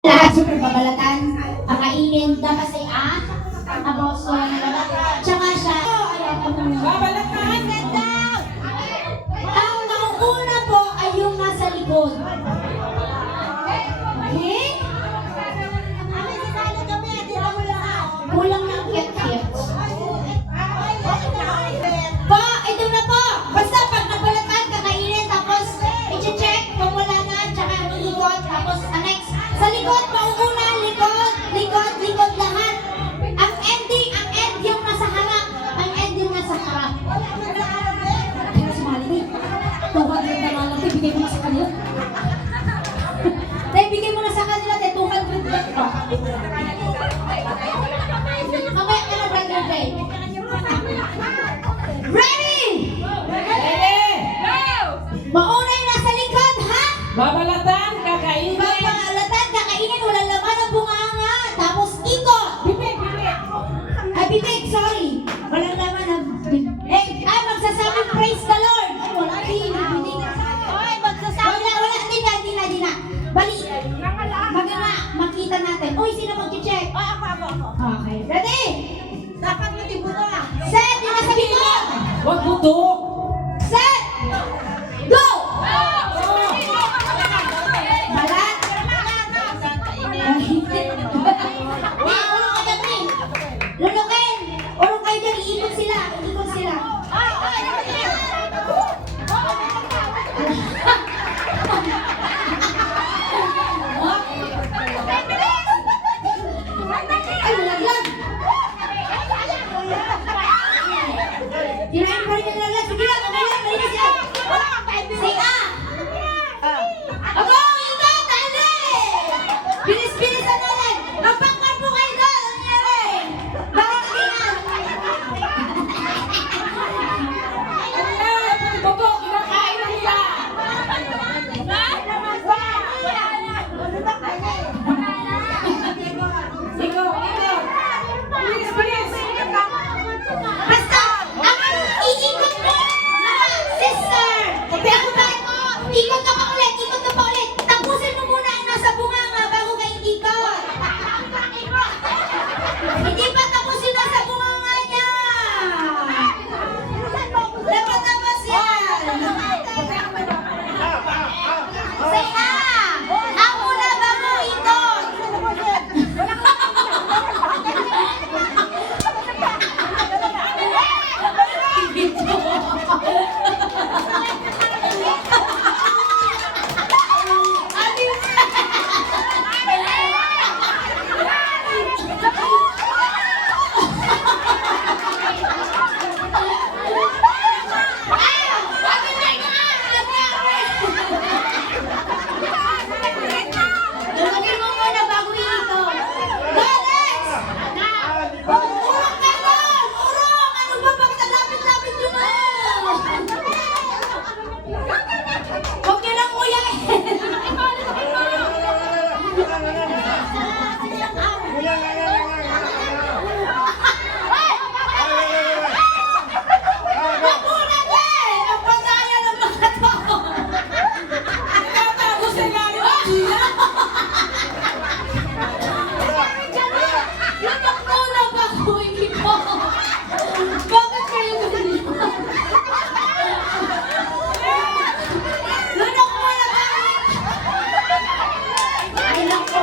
Lahat super babalatan, kakainin, dapat say tapos tsaka siya, Babalatan! ang nauna po ay yung nasa likod. Okay? Kulang ng kit-kit. Po, ito na po. Basta pag nabalatan, kakainin, tapos i-check kung wala na, tsaka iikot, tapos next. Sa likod, pauuna, likod lahat. Ang end yung nasa harap. Ang end yung nasa harap. Pero sumali, 200 na lang, bigay mo na sa kanila. Dahil bigay mo na sa kanila, 200 lang pa. Mamaya ka na, brother Ray. Ready! Mauna yung nasa likod, ha? Babalatan, kakainin. Babalatan, kakainin, walang laman ang bunganga. Tapos ikot. Bibig! Ay, bibig, sorry. Walang laman ang magsasabing praise the Lord. Ay, wala din. Wala, di na. Bali, magana, makita natin. Uy, sino mag-check? Okay, ready? Set, yung nasa likod. Huwag tutok! Set, go! Balat. Urong ka dyan, eh. Lulukin. Urong kayo dyan, iikot sila. Ay, nalaglag. Kirain pa rin yung nalaglag. Sige lang, okay lang. Malinis yan. Say Abo, ito, dali! Bilis-bilisan natin. Magpakman po kayo doon. Ano nangyari? Bakit tingnan? Tutok! Kinakain na nila! Ikaw! Bilis! Basta, ang iikot mo, mga sister. Pero ikot ka pa ulit. Tapusin mo muna ang nasa bunganga bago ka ikot. Hindi pa tapusin nasa bunganga niya. Dapat tapos yan. Say ang una bago ikot. Lalagyan mo muna bago ikot. Go, next! Urong ka doon! Urong! Ano ba? Bakit ang lapit-lapit yun na? Huwag niyo lang nguyain. Wag muna, be! Ang pagkaya ng mga to. Tatago sa ilalim ng sila! Lunok muna bago ikot. Bakit kayo ganyan? Lunok muna bago. Ay, naku.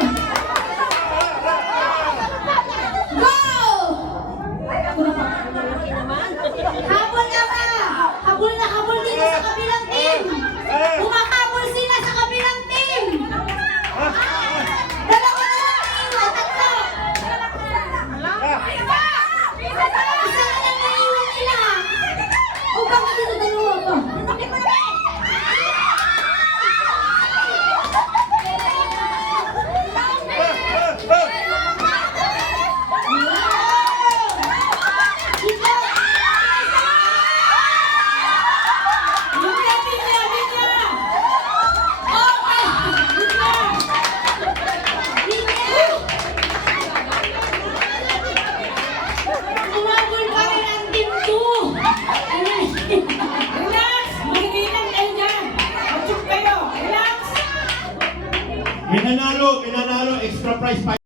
extra prize